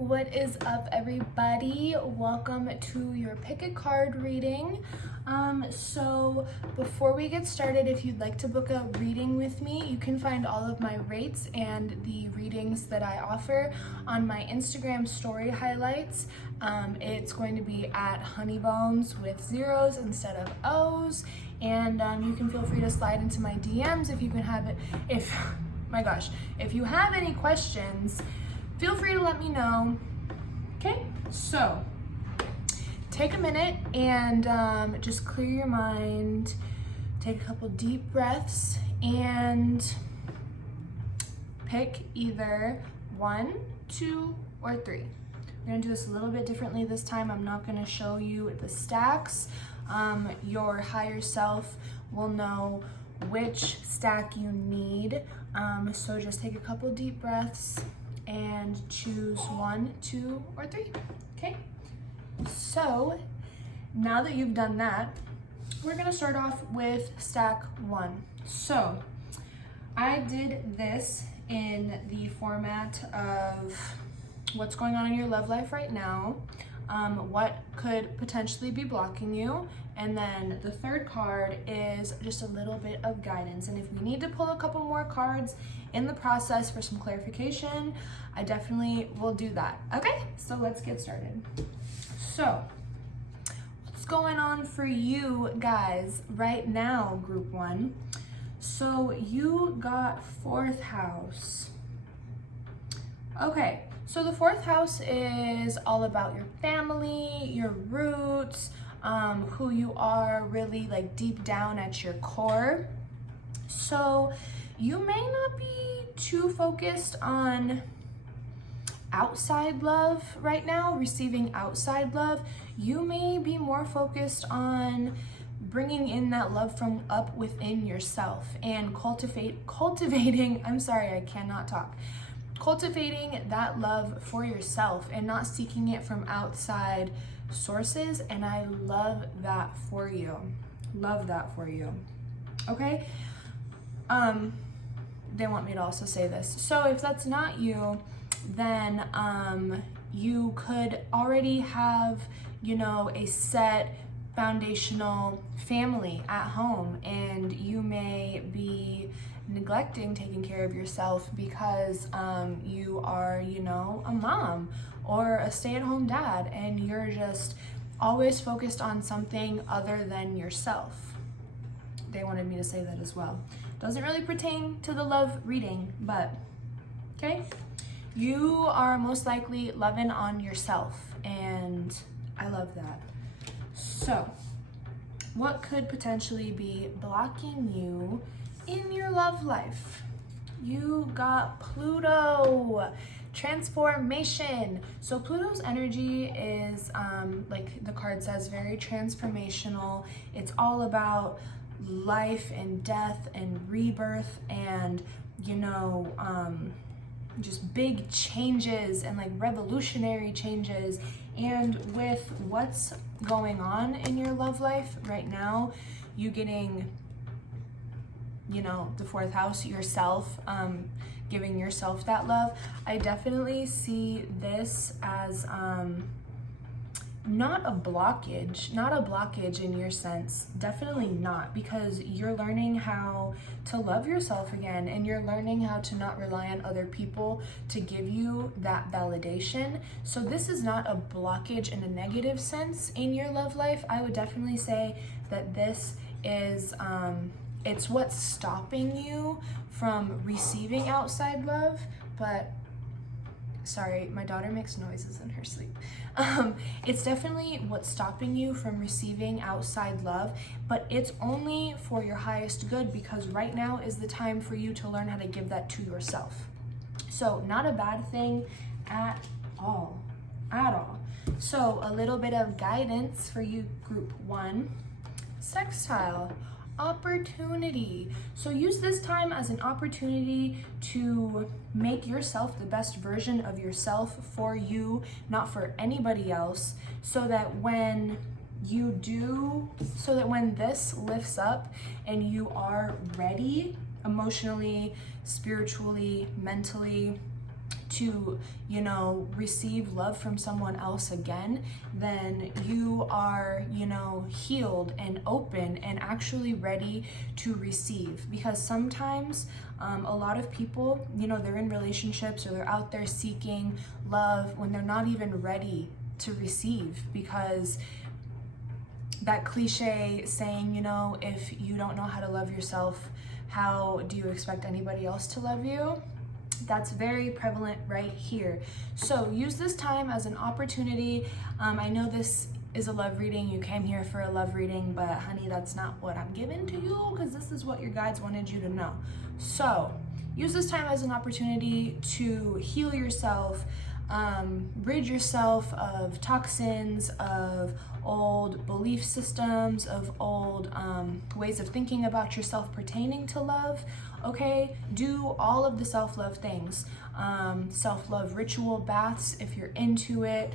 What is up, everybody? Welcome to your pick a card reading. So before we get started, if you'd like to book a reading with me, you can find all of my rates and the readings that I offer on my Instagram story highlights. It's going to be at honeybones with zeros instead of O's, and you can feel free to slide into my DMs if you can have it. If you have any questions, feel free to let me know. Okay, so take a minute and just clear your mind, take a couple deep breaths, and pick either 1, 2, or 3. We're gonna do this a little bit differently this time. I'm not gonna show you the stacks. Your higher self will know which stack you need. So just take a couple deep breaths and choose 1, 2, or 3, okay? So now that you've done that, we're gonna start off with stack 1. So I did this in the format of what's going on in your love life right now, what could potentially be blocking you, and then the third card is just a little bit of guidance. And if we need to pull a couple more cards in the process for some clarification, I definitely will do that. Okay, so let's get started. So what's going on for you guys right now, group 1? So you got 4th house. Okay, so the 4th house is all about your family, your roots, who you are really like deep down at your core. So you may not be too focused on outside love right now, receiving outside love. You may be more focused on bringing in that love from up within yourself and cultivating, I'm sorry, I cannot talk. Cultivating that love for yourself and not seeking it from outside sources. And I love that for you. Love that for you. Okay? They want me to also say this. So if that's not you, then you could already have, a set foundational family at home, and you may be neglecting taking care of yourself because you are, a mom or a stay-at-home dad, and you're just always focused on something other than yourself. They wanted me to say that as well. Doesn't really pertain to the love reading, but okay. You are most likely loving on yourself, and I love that. So what could potentially be blocking you in your love life? You got Pluto, transformation. So Pluto's energy is, like the card says, very transformational. It's all about life and death and rebirth and, just big changes and like revolutionary changes. And with what's going on in your love life right now, you getting the 4th house, yourself, giving yourself that love. I definitely see this as not a blockage in your sense, definitely not, because you're learning how to love yourself again, and you're learning how to not rely on other people to give you that validation. So this is not a blockage in a negative sense in your love life. I would definitely say that this is it's what's stopping you from receiving outside love. But sorry, my daughter makes noises in her sleep. It's definitely what's stopping you from receiving outside love, but it's only for your highest good, because right now is the time for you to learn how to give that to yourself. So not a bad thing at all. So a little bit of guidance for you, group 1. Sextile. Opportunity. So use this time as an opportunity to make yourself the best version of yourself for you, not for anybody else, so that when this lifts up and you are ready emotionally, spiritually, mentally, to, you know, receive love from someone else again, then you are, you know, healed and open and actually ready to receive. Because sometimes a lot of people, you know, they're in relationships or they're out there seeking love when they're not even ready to receive, because that cliche saying, you know, if you don't know how to love yourself, how do you expect anybody else to love you? That's very prevalent right here. So use this time as an opportunity. I know this is a love reading. You came here for a love reading, but honey, that's not what I'm giving to you, because this is what your guides wanted you to know. So use this time as an opportunity to heal yourself, rid yourself of toxins, of old belief systems, of old ways of thinking about yourself pertaining to love. Okay, do all of the self-love things. Self-love ritual baths if you're into it.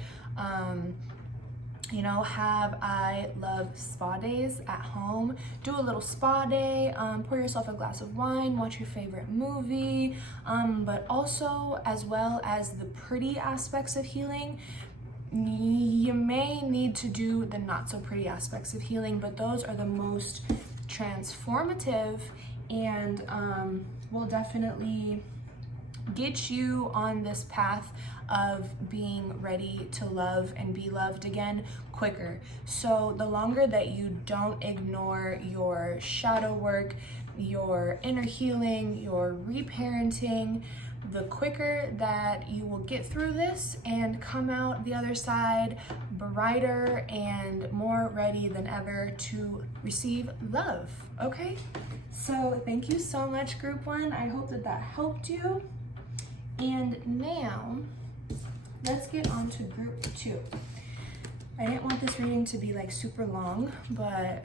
You know, have I love spa days at home. Do a little spa day, pour yourself a glass of wine, watch your favorite movie, but also, as well as the pretty aspects of healing, you may need to do the not so pretty aspects of healing, but those are the most transformative and will definitely get you on this path of being ready to love and be loved again quicker. So the longer that you don't ignore your shadow work, your inner healing, your reparenting, the quicker that you will get through this and come out the other side brighter and more ready than ever to receive love. Okay, so thank you so much, group 1. I hope that that helped you. And now let's get on to group 2. I didn't want this reading to be like super long, but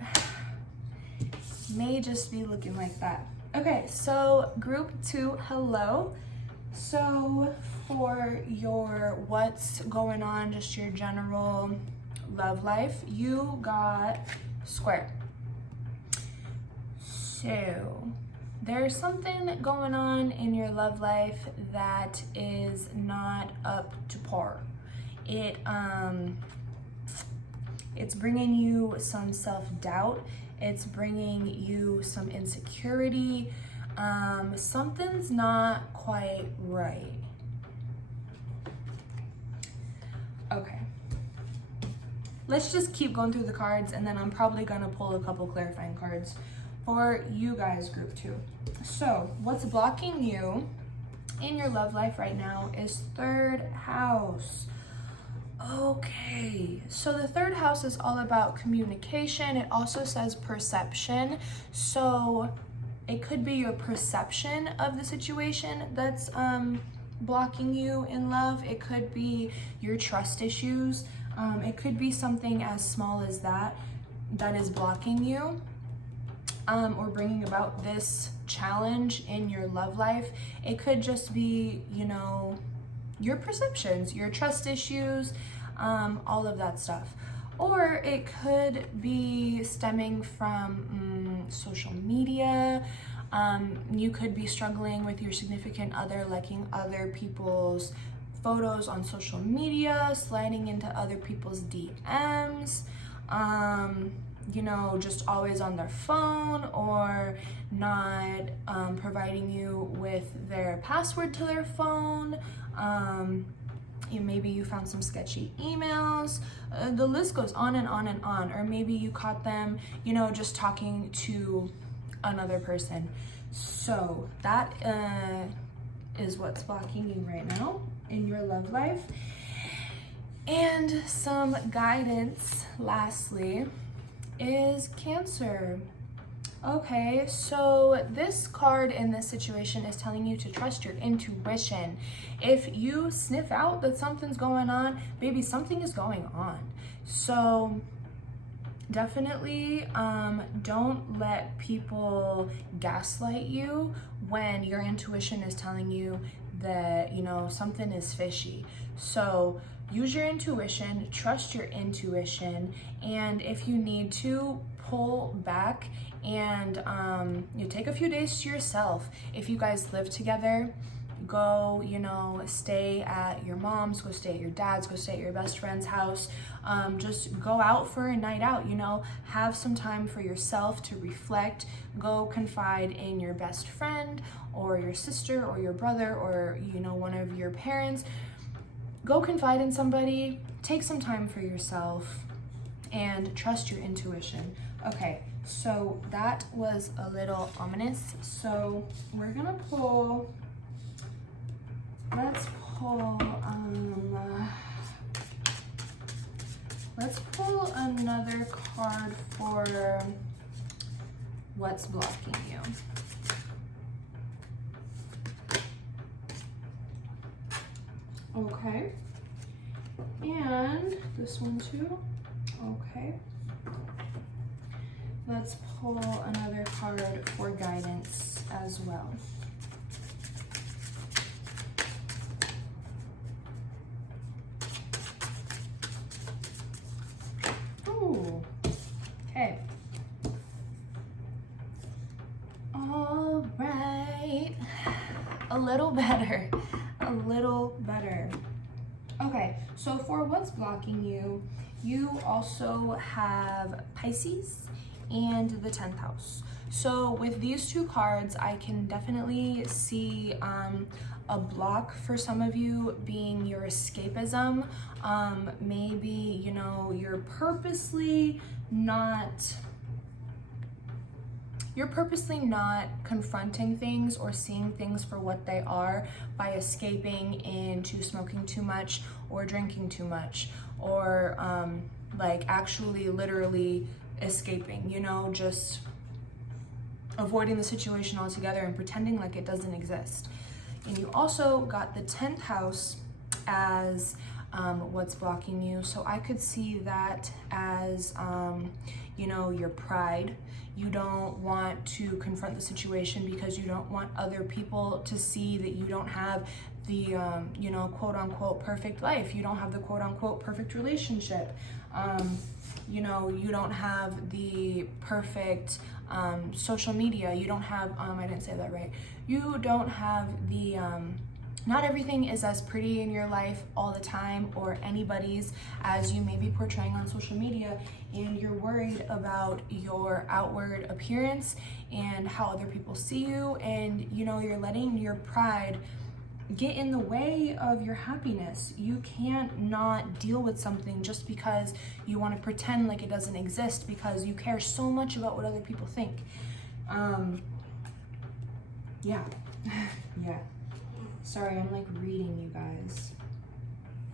may just be looking like that. Okay, so group 2, hello. So for your what's going on, just your general love life, you got square. So there's something going on in your love life that is not up to par. It's bringing you some self-doubt. It's bringing you some insecurity. Something's not quite right. Okay. Let's just keep going through the cards, and then I'm probably gonna pull a couple clarifying cards for you guys, group 2. So what's blocking you in your love life right now is 3rd house. Okay, so the 3rd house is all about communication. It also says perception. So it could be your perception of the situation that's blocking you in love. It could be your trust issues. It could be something as small as that is blocking you. Or bringing about this challenge in your love life. It could just be, you know, your perceptions, your trust issues, all of that stuff. Or it could be stemming from social media. You could be struggling with your significant other, liking other people's photos on social media, sliding into other people's DMs. You know, just always on their phone, or not providing you with their password to their phone. Maybe you found some sketchy emails. The list goes on and on and on. Or maybe you caught them, you know, just talking to another person. So that is what's blocking you right now in your love life. And some guidance, lastly, is Cancer. Okay, so this card in this situation is telling you to trust your intuition. If you sniff out that something's going on, baby, something is going on. So definitely don't let people gaslight you when your intuition is telling you that, you know, something is fishy. So use your intuition, trust your intuition, and if you need to, pull back and you take a few days to yourself. If you guys live together, Go, you know, stay at your mom's, go stay at your dad's, go stay at your best friend's house. Just go out for a night out, you know, have some time for yourself to reflect. Go confide in your best friend or your sister or your brother or, you know, one of your parents. Go confide in somebody, take some time for yourself, and trust your intuition. Okay, so that was a little ominous. So we're gonna pull, let's pull another card for what's blocking you. Okay, and this one too. Okay, let's pull another card for guidance as well. Ooh, okay. All right, a little better. A little better. Okay, so for what's blocking you, you also have Pisces and the 10th house. So with these two cards, I can definitely see a block for some of you being your escapism. Maybe, you know, you're purposely not confronting things or seeing things for what they are by escaping into smoking too much or drinking too much, or like actually literally escaping, you know, just avoiding the situation altogether and pretending like it doesn't exist. And you also got the 10th house as what's blocking you. So I could see that as, you know, your pride. You don't want to confront the situation because you don't want other people to see that you don't have the, you know, quote unquote perfect life. You don't have the quote unquote perfect relationship. You know, you don't have the perfect social media. You don't have, I didn't say that right. You don't have the, not everything is as pretty in your life all the time, or anybody's, as you may be portraying on social media, and you're worried about your outward appearance and how other people see you, and you know, you're letting your pride get in the way of your happiness. You can't not deal with something just because you want to pretend like it doesn't exist because you care so much about what other people think. Yeah. Yeah. Sorry, I'm like reading you guys.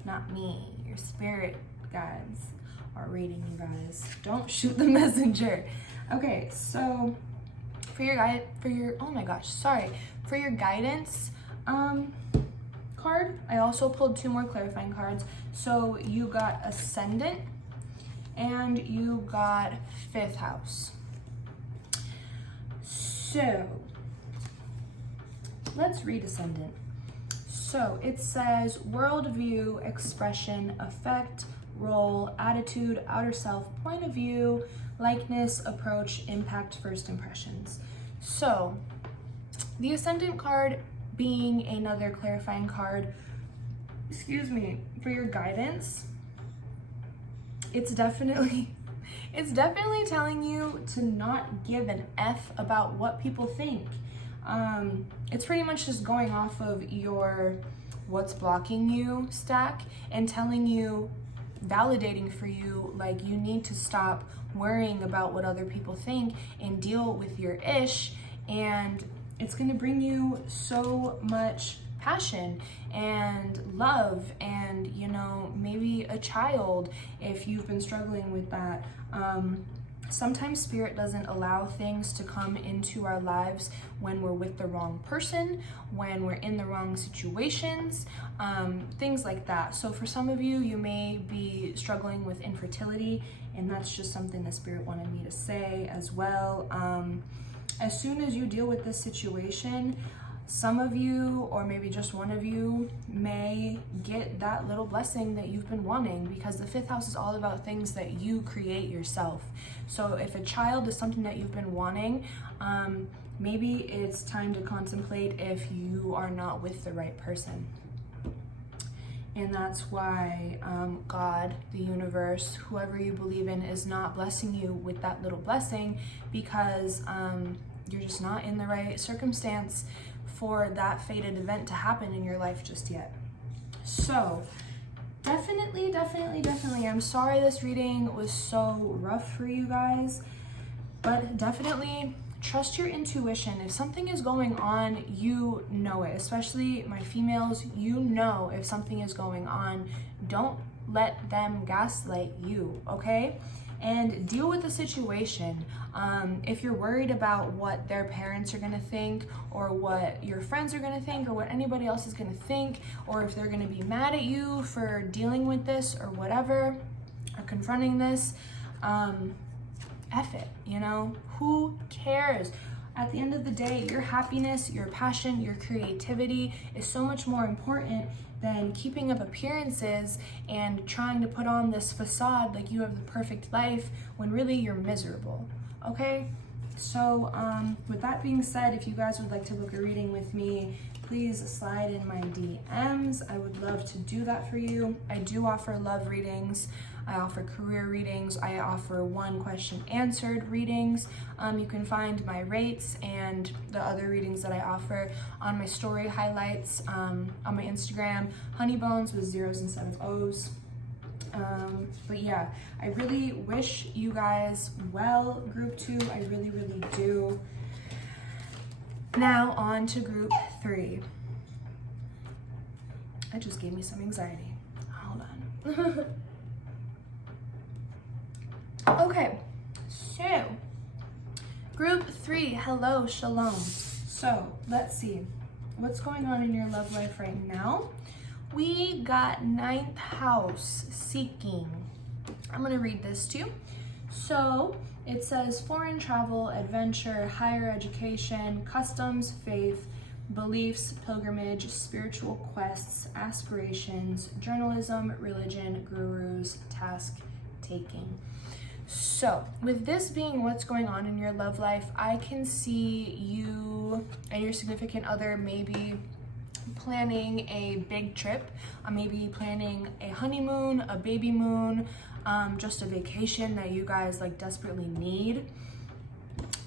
Not me. Your spirit guides are reading you guys. Don't shoot the messenger. Okay, so for your guidance card, I also pulled two more clarifying cards. So you got Ascendant and you got 5th house. So let's read Ascendant. So it says worldview, expression, effect, role, attitude, outer self, point of view, likeness, approach, impact, first impressions. So the Ascendant card being another clarifying card, for your guidance, it's definitely telling you to not give an F about what people think. It's pretty much just going off of your what's blocking you stack and telling you, validating for you, like you need to stop worrying about what other people think and deal with your ish, and it's going to bring you so much passion and love and, you know, maybe a child if you've been struggling with that. Sometimes spirit doesn't allow things to come into our lives when we're with the wrong person, when we're in the wrong situations, things like that. So for some of you, you may be struggling with infertility, and that's just something the spirit wanted me to say as well. As soon as you deal with this situation, some of you, or maybe just one of you, may get that little blessing that you've been wanting, because the 5th house is all about things that you create yourself. So if a child is something that you've been wanting, maybe it's time to contemplate if you are not with the right person. And that's why God, the universe, whoever you believe in, is not blessing you with that little blessing, because you're just not in the right circumstance for that fated event to happen in your life just yet. So definitely, I'm sorry this reading was so rough for you guys, but definitely trust your intuition. If something is going on, you know it. Especially my females, you know if something is going on. Don't let them gaslight you, okay? And deal with the situation. If you're worried about what their parents are gonna think, or what your friends are gonna think, or what anybody else is gonna think, or if they're gonna be mad at you for dealing with this or whatever, or confronting this, F it, you know? Who cares? At the end of the day, your happiness, your passion, your creativity is so much more important than keeping up appearances and trying to put on this facade like you have the perfect life when really you're miserable, okay? So with that being said, if you guys would like to book a reading with me, please slide in my DMs. I would love to do that for you. I do offer love readings. I offer career readings. I offer one question answered readings. You can find my rates and the other readings that I offer on my story highlights on my Instagram, honeybones with 0s and 7 O's. But yeah, I really wish you guys well, group 2. I really do. Now on to group 3. It just gave me some anxiety. Hold on. Okay, so group 3, hello, shalom. So let's see what's going on in your love life right now. We got 9th house, seeking. I'm gonna read this to you. So it says foreign travel, adventure, higher education, customs, faith, beliefs, pilgrimage, spiritual quests, aspirations, journalism, religion, gurus, task taking. So with this being what's going on in your love life, I can see you and your significant other maybe planning a big trip, maybe planning a honeymoon, a baby moon, just a vacation that you guys like desperately need.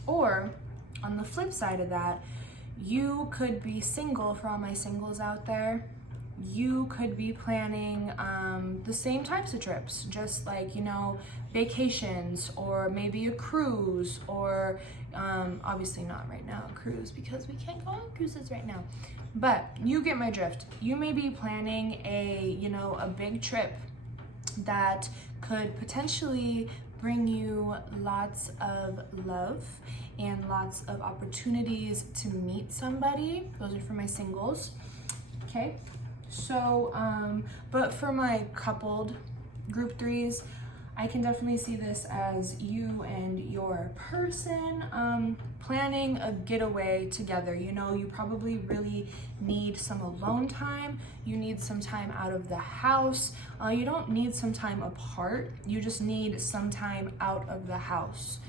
Or on the flip side of that, you could be single. For all my singles out there, you could be planning the same types of trips, just like, you know, vacations, or maybe a cruise, or obviously not right now a cruise because we can't go on cruises right now, but you get my drift. You may be planning a, you know, a big trip that could potentially bring you lots of love and lots of opportunities to meet somebody. Those are for my singles, okay? So, but for my coupled group 3s, I can definitely see this as you and your person planning a getaway together. You know, you probably really need some alone time. You need some time out of the house. You don't need some time apart. You just need some time out of the house.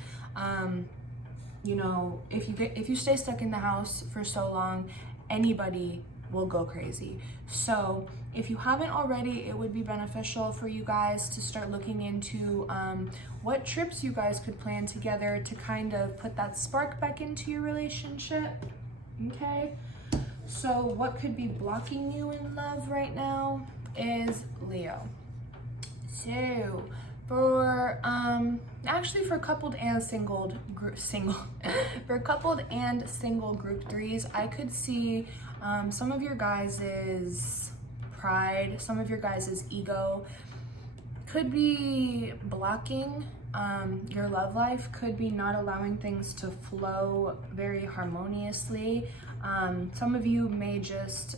You know, if you stay stuck in the house for so long, anybody will go crazy. So if you haven't already, it would be beneficial for you guys to start looking into what trips you guys could plan together to kind of put that spark back into your relationship, okay? So what could be blocking you in love right now is Leo. So for actually for coupled and single for coupled and single group 3s, I could see some of your guys's pride, some of your guys's ego could be blocking your love life, could be not allowing things to flow very harmoniously. Some of you may just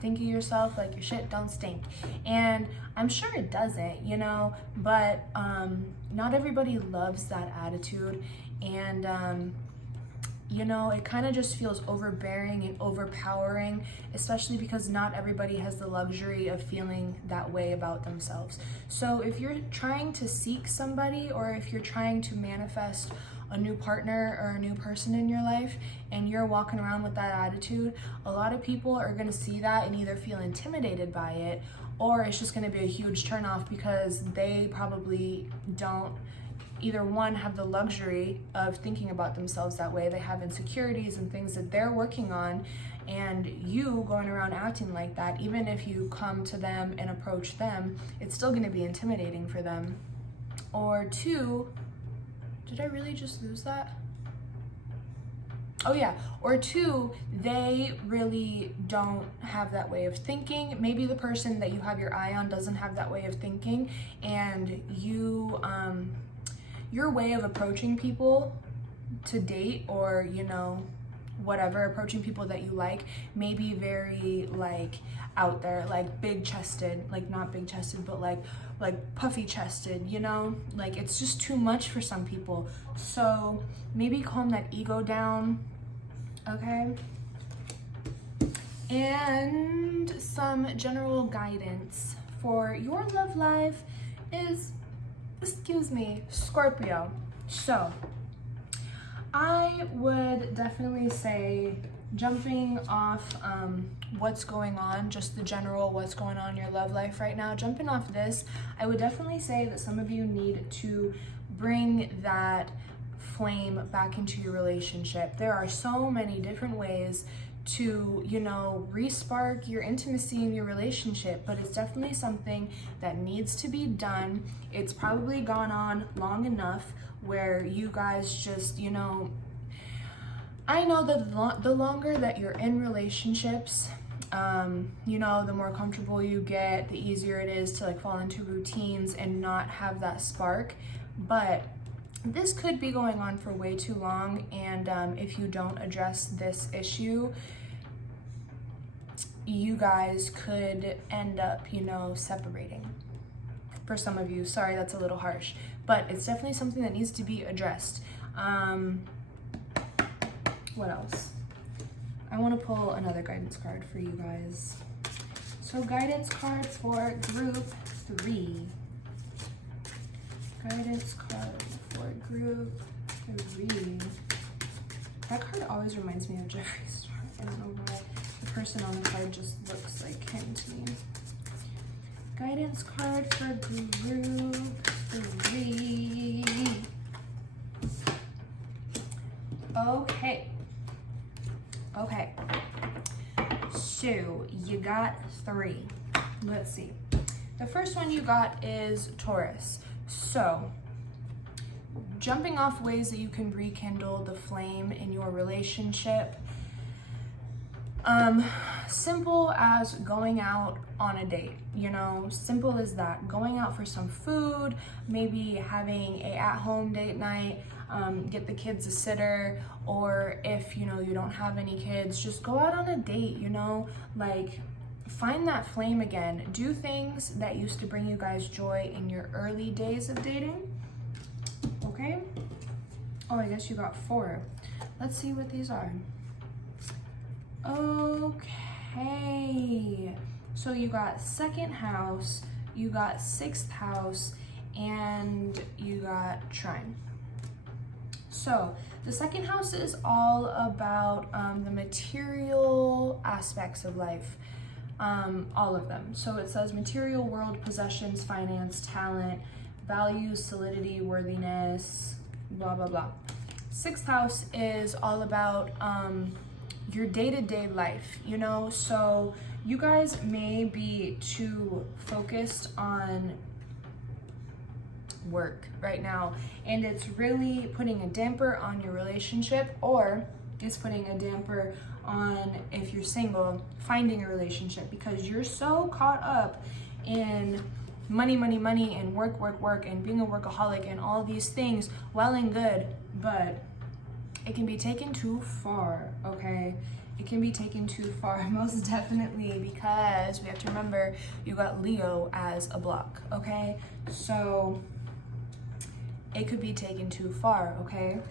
think of yourself like your shit don't stink, and I'm sure it doesn't, you know, but not everybody loves that attitude, and you know, it kind of just feels overbearing and overpowering, especially because not everybody has the luxury of feeling that way about themselves. So if you're trying to seek somebody, or if you're trying to manifest a new partner or a new person in your life and you're walking around with that attitude, a lot of people are going to see that and either feel intimidated by it, or it's just going to be a huge turnoff because they probably don't either one have the luxury of thinking about themselves that way. They have insecurities and things that they're working on, and you going around acting like that, even if you come to them and approach them, it's still going to be intimidating for them. Or two, did I really just lose that? Oh yeah, or two, they really don't have that way of thinking. Maybe the person that you have your eye on doesn't have that way of thinking, and you, your way of approaching people to date, or whatever, approaching people that you like, may be very like out there, like big chested, like not big chested, but like puffy chested, like it's just too much for some people. So maybe calm that ego down, okay? And some general guidance for your love life is, Scorpio. So I would definitely say, jumping off what's going on, just the general what's going on in your love life right now, jumping off this, I would definitely say that some of you need to bring that flame back into your relationship. There are so many different ways to, re-spark your intimacy in your relationship, but it's definitely something that needs to be done. It's probably gone on long enough where you guys just, I know that the longer that you're in relationships, the more comfortable you get, the easier it is to like fall into routines and not have that spark. But this could be going on for way too long, and if you don't address this issue, you guys could end up, separating. For some of you, sorry, that's a little harsh, but it's definitely something that needs to be addressed. What else? I want to pull another guidance card for you guys. So guidance card for group 3. Guidance card for group 3. That card always reminds me of Jeffree Star. I don't know why. The person on the card just looks like him to me. Guidance card for group 3. Okay. So you got 3. Let's see. The first one you got is Taurus. So, jumping off ways that you can rekindle the flame in your relationship. Simple as going out on a date, simple as that. Going out for some food, maybe having a at-home date night, get the kids a sitter, or if, you don't have any kids, just go out on a date, like find that flame again. Do things that used to bring you guys joy in your early days of dating, okay? Oh, I guess you got 4. Let's see what these are. Okay, so you got 2nd house, you got 6th house, and you got trine. So the 2nd house is all about the material aspects of life, all of them. So it says material world, possessions, finance, talent, values, solidity, worthiness, blah, blah, blah. 6th house is all about your day-to-day life, so you guys may be too focused on work right now, and it's really putting a damper on your relationship, or it's putting a damper on, if you're single, finding a relationship, because you're so caught up in money, and work, and being a workaholic and all these things, well and good, but it can be taken too far, okay? It can be taken too far, most definitely, because we have to remember you got Leo as a block, okay? So it could be taken too far, okay?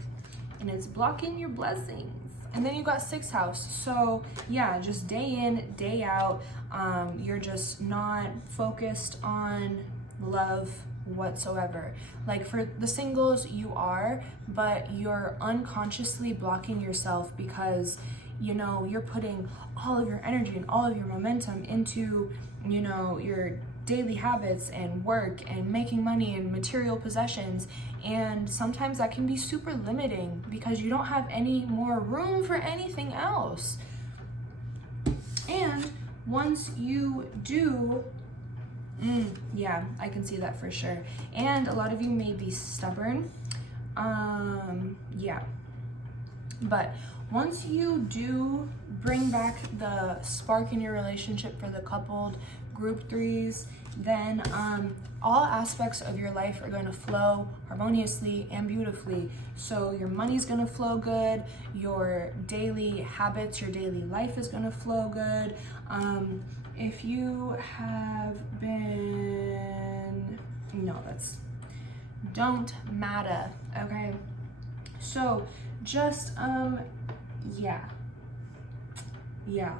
And it's blocking your blessings. And then you got 6th house. So yeah, just day in, day out. You're just not focused on love whatsoever. Like for the singles, you are, but you're unconsciously blocking yourself because, you know, you're putting all of your energy and all of your momentum into, you know, your daily habits and work and making money and material possessions. And sometimes that can be super limiting because you don't have any more room for anything else. And once you do, yeah, I can see that for sure. And a lot of you may be stubborn. Yeah. But once you do bring back the spark in your relationship for the coupled group threes, then all aspects of your life are going to flow harmoniously and beautifully. So your money's going to flow good, your daily habits, your daily life is going to flow good. If you have been, no, that's, don't matter, okay? So just, yeah,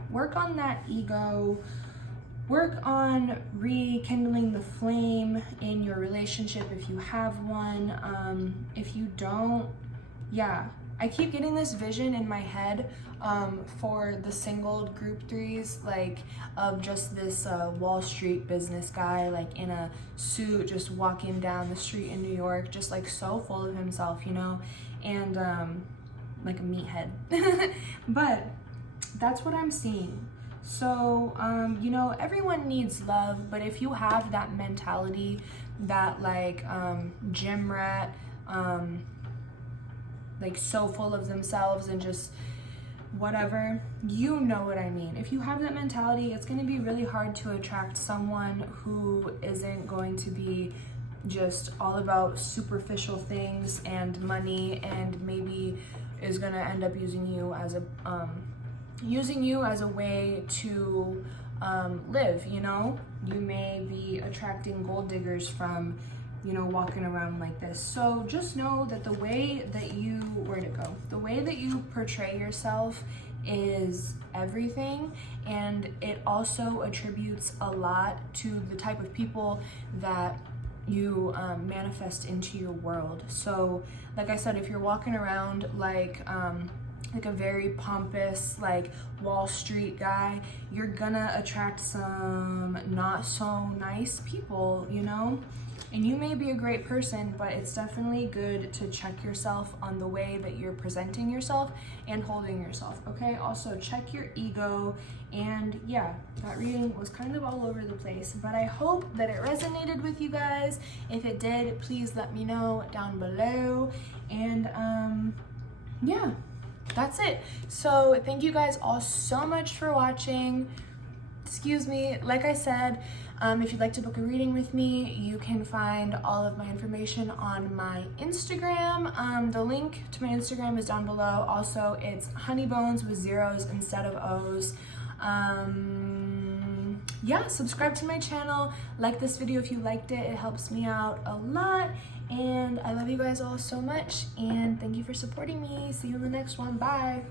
work on that ego, work on rekindling the flame in your relationship if you have one. If you don't, yeah, I keep getting this vision in my head for the singled group threes, like of just this Wall Street business guy, like in a suit, just walking down the street in New York, just like so full of himself, you know, and like a meathead. But that's what I'm seeing. So, you know, everyone needs love, but if you have that mentality, that like gym rat, like so full of themselves and just whatever, you know what I mean. If you have that mentality, it's going to be really hard to attract someone who isn't going to be just all about superficial things and money, and maybe is going to end up using you as a way to live, you know? You may be attracting gold diggers from, you know, walking around like this. So just know that the way that you, where'd it go? The way that you portray yourself is everything, and it also attributes a lot to the type of people that you manifest into your world. So like I said, if you're walking around like a very pompous, like Wall Street guy, you're gonna attract some not so nice people, you know? And you may be a great person, but it's definitely good to check yourself on the way that you're presenting yourself and holding yourself, okay? Also, check your ego. And yeah, that reading was kind of all over the place, but I hope that it resonated with you guys. If it did, please let me know down below. And yeah, that's it. So thank you guys all so much for watching. Excuse me, like I said, if you'd like to book a reading with me, you can find all of my information on my Instagram. The link to my Instagram is down below. Also, it's honeybones with zeros instead of O's. Yeah, subscribe to my channel, like this video if you liked it. It helps me out a lot. And I love you guys all so much. And thank you for supporting me. See you in the next one. Bye.